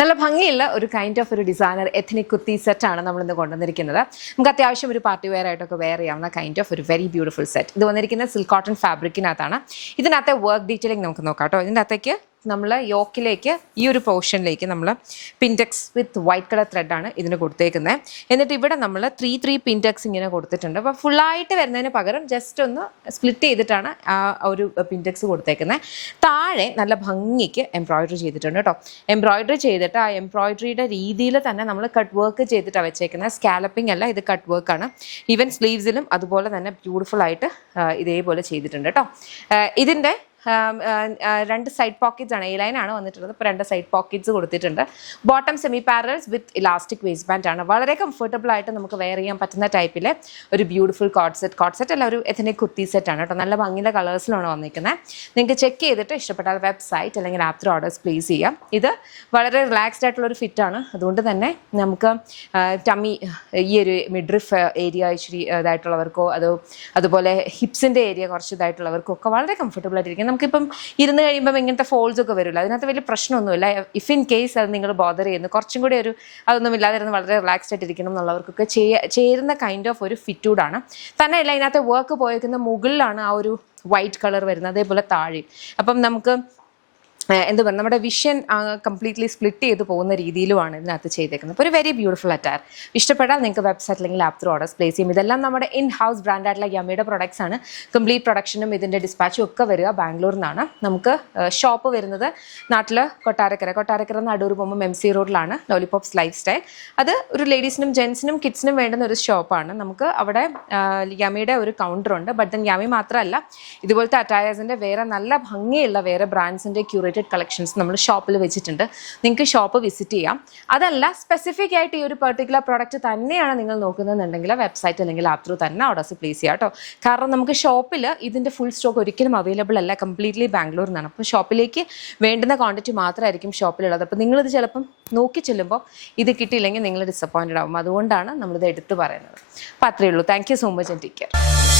നല്ല ഭംഗിയുള്ള ഒരു കൈൻഡ് ഓഫ് ഒരു ഡിസൈനർ എത്നിക് കുർത്തി സെറ്റാണ് നമ്മൾ ഇന്ന് കൊണ്ടുവന്നിരിക്കുന്നത്. നമുക്ക് അത്യാവശ്യം ഒരു പാർട്ടി വെയർ ആയിട്ടൊക്കെ വെയർ ചെയ്യാവുന്ന കൈൻഡ് ഓഫ് ഒരു വെരി ബ്യൂട്ടിഫുൾ സെറ്റ്. ഇത് വന്നിരിക്കുന്നത് സിൽക്ക് കോട്ടൺ ഫാബ്രിക്കിനകത്താണ്. ഇതിനകത്തെ വർക്ക് ഡീറ്റെയിലിംഗ് നമുക്ക് നോക്കാം കേട്ടോ. ഇതിൻ്റെ അകത്തേക്ക് നമ്മൾ യോക്കിലേക്ക് ഈ ഒരു പോർഷനിലേക്ക് നമ്മൾ പിൻടെക്സ് വിത്ത് വൈറ്റ് കളർ ത്രെഡാണ് ഇതിന് കൊടുത്തേക്കുന്നത്. എന്നിട്ട് ഇവിടെ നമ്മൾ 3 പിൻടെക്സ് ഇങ്ങനെ കൊടുത്തിട്ടുണ്ട്. അപ്പോൾ ഫുള്ളായിട്ട് വരുന്നതിന് പകരം ജസ്റ്റ് ഒന്ന് സ്പ്ലിറ്റ് ചെയ്തിട്ടാണ് ആ ഒരു പിൻടെക്സ് കൊടുത്തേക്കുന്നത്. താഴെ നല്ല ഭംഗിക്ക് എംബ്രോയിഡറി ചെയ്തിട്ടുണ്ട് കേട്ടോ. എംബ്രോയിഡറി ചെയ്തിട്ട് ആ എംബ്രോയിഡറിയുടെ രീതിയിൽ തന്നെ നമ്മൾ കട്ട് വർക്ക് ചെയ്തിട്ടാണ് വെച്ചേക്കുന്നത്. സ്കാലപ്പിംഗ് അല്ല, ഇത് കട്ട് വർക്കാണ്. ഈവൻ സ്ലീവ്സിലും അതുപോലെ തന്നെ ബ്യൂട്ടിഫുൾ ആയിട്ട് ഇതേപോലെ ചെയ്തിട്ടുണ്ട് കേട്ടോ. ഇതിൻ്റെ 2 സൈഡ് പോക്കറ്റ്സ് ആണ്. ലൈനാണ് വന്നിട്ടുള്ളത്. ഇപ്പോൾ 2 സൈഡ് പോക്കറ്റ്സ് കൊടുത്തിട്ടുണ്ട്. ബോട്ടം സെമി പാരൽസ് വിത്ത് ഇലാസ്റ്റിക് വേസ്റ്റ് ബാൻഡ് ആണ്. വളരെ കംഫർട്ടബിൾ ആയിട്ട് നമുക്ക് വെയർ ചെയ്യാൻ പറ്റുന്ന ടൈപ്പിലെ ഒരു ബ്യൂട്ടിഫുൾ കോട്ട് സെറ്റ് അല്ല, ഒരു എത്നിക് കുർത്തി സെറ്റ് ആണ് കേട്ടോ. നല്ല ഭംഗിയുള്ള കളേഴ്സിലാണ് വന്നിരിക്കുന്നത്. നിങ്ങൾക്ക് ചെക്ക് ചെയ്തിട്ട് ഇഷ്ടപ്പെട്ടാൽ വെബ്സൈറ്റ് അല്ലെങ്കിൽ ആപ്പ് ത്രൂ ഓർഡേഴ്സ് പ്ലേസ് ചെയ്യാം. ഇത് വളരെ റിലാക്സ്ഡ് ആയിട്ടുള്ള ഒരു ഫിറ്റാണ്. അതുകൊണ്ട് തന്നെ നമുക്ക് ടമ്മി ഈ ഒരു മിഡ്രിഫ് ഏരിയ ഇച്ചിരി ഇതായിട്ടുള്ളവർക്കോ അതുപോലെ ഹിപ്സിൻ്റെ ഏരിയ കുറച്ച് ഇതായിട്ടുള്ളവർക്കോ ഒക്കെ വളരെ കംഫർട്ടബിൾ ആയിട്ടിരിക്കും. നമുക്കിപ്പം ഇരുന്ന് കഴിയുമ്പം ഇങ്ങനത്തെ ഫോൾഡ്സ് ഒക്കെ വരില്ല. അതിനകത്ത് വലിയ പ്രശ്നമൊന്നുമില്ല. ഇഫ് ഇൻ കേസ് അത് നിങ്ങൾ ബോദർ ചെയ്യുന്നു, കുറച്ചും കൂടി ഒരു അതൊന്നും ഇല്ലാതിരുന്ന് വളരെ റിലാക്സ്ഡ് ആയിട്ട് ഇരിക്കണം എന്നുള്ളവർക്കൊക്കെ ചേരുന്ന കൈൻഡ് ഓഫ് ഒരു ഫിറ്റൂഡാണ്. തന്നെയല്ല, ഇതിനകത്ത് വർക്ക് പോയേക്കുന്ന മുകളിലാണ് ആ ഒരു വൈറ്റ് കളർ വരുന്നത്, അതേപോലെ താഴെ. അപ്പം നമുക്ക് എന്താ പറയുക, നമ്മുടെ വിഷൻ കംപ്ലീറ്റ്ലി സ്പ്ലിറ്റ് ചെയ്ത് പോകുന്ന രീതിയിലുമാണ് ഇതിനകത്ത് ചെയ്തേക്കുന്നത്. അപ്പോൾ ഒരു വെരി ബ്യൂട്ടിഫുൾ അറ്റാർ. ഇഷ്ടപ്പെട്ടാൽ നിങ്ങൾക്ക് വെബ്സൈറ്റ് അല്ലെങ്കിൽ ആപ്പ് ത്രൂ ഓർഡേഴ്സ് പ്ലേസ് ചെയ്യും. ഇതെല്ലാം നമ്മുടെ ഇൻ ഹൗസ് ബ്രാൻഡായിട്ടുള്ള യമ്മിയുടെ പ്രൊഡക്ട്സ് ആണ്. കംപ്ലീറ്റ് പ്രൊഡക്ഷനും ഇതിൻ്റെ ഡിസ്പാച്ചും ഒക്കെ വരിക ബാംഗ്ലൂരിൽ നിന്നാണ്. നമുക്ക് ഷോപ്പ് വരുന്നത് നാട്ടിൽ കൊട്ടാരക്കര നടൂർ പോകുമ്പോൾ MC റോഡിലാണ് ലോലിപോപ്സ് ലൈഫ് സ്റ്റൈൽ. അത് ഒരു ലേഡീസിനും ജെൻസിനും കിഡ്സിനും വേണ്ടുന്ന ഒരു ഷോപ്പാണ്. നമുക്ക് അവിടെ യമ്മിയുടെ ഒരു കൗണ്ടറുണ്ട്. ബട്ട് ദെൻ യമ്മി മാത്രമല്ല, ഇതുപോലത്തെ അറ്റയേഴ്സിൻ്റെ വേറെ നല്ല ഭംഗിയുള്ള വേറെ ബ്രാൻഡ്സിൻ്റെ കളക്ഷൻസ് നമ്മൾ ഷോപ്പിൽ വെച്ചിട്ടുണ്ട്. നിങ്ങൾക്ക് ഷോപ്പ് വിസിറ്റ് ചെയ്യാം. അതല്ല, സ്പെസിഫിക് ആയിട്ട് ഈ ഒരു പെർട്ടിക്കുലർ പ്രോഡക്റ്റ് തന്നെയാണ് നിങ്ങൾ നോക്കുന്നതെന്നുണ്ടെങ്കിൽ വെബ്സൈറ്റ് അല്ലെങ്കിൽ ആപ്പ് ത്രൂ തന്നെ ഓർഡേഴ്സ് പ്ലേസ് ചെയ്യാം കേട്ടോ. കാരണം നമുക്ക് ഷോപ്പിൽ ഇതിൻ്റെ ഫുൾ സ്റ്റോക്ക് ഒരിക്കലും അവൈലബിൾ അല്ല, കംപ്ലീറ്റ്ലി ബാംഗ്ലൂരിൽ നിന്നാണ്. അപ്പോൾ ഷോപ്പിലേക്ക് വേണ്ടുന്ന ക്വാണ്ടിറ്റി മാത്രമായിരിക്കും ഷോപ്പിലുള്ളത്. അപ്പോൾ നിങ്ങളിത് ചിലപ്പം നോക്കി ചെല്ലുമ്പോൾ ഇത് കിട്ടിയില്ലെങ്കിൽ നിങ്ങൾ ഡിസപ്പോയിൻറ്റഡ് ആകും. അതുകൊണ്ടാണ് നമ്മളിത് എടുത്ത് പറയുന്നത്. അപ്പോൾ അത്രയേ ഉള്ളൂ. Thank you so much and take care.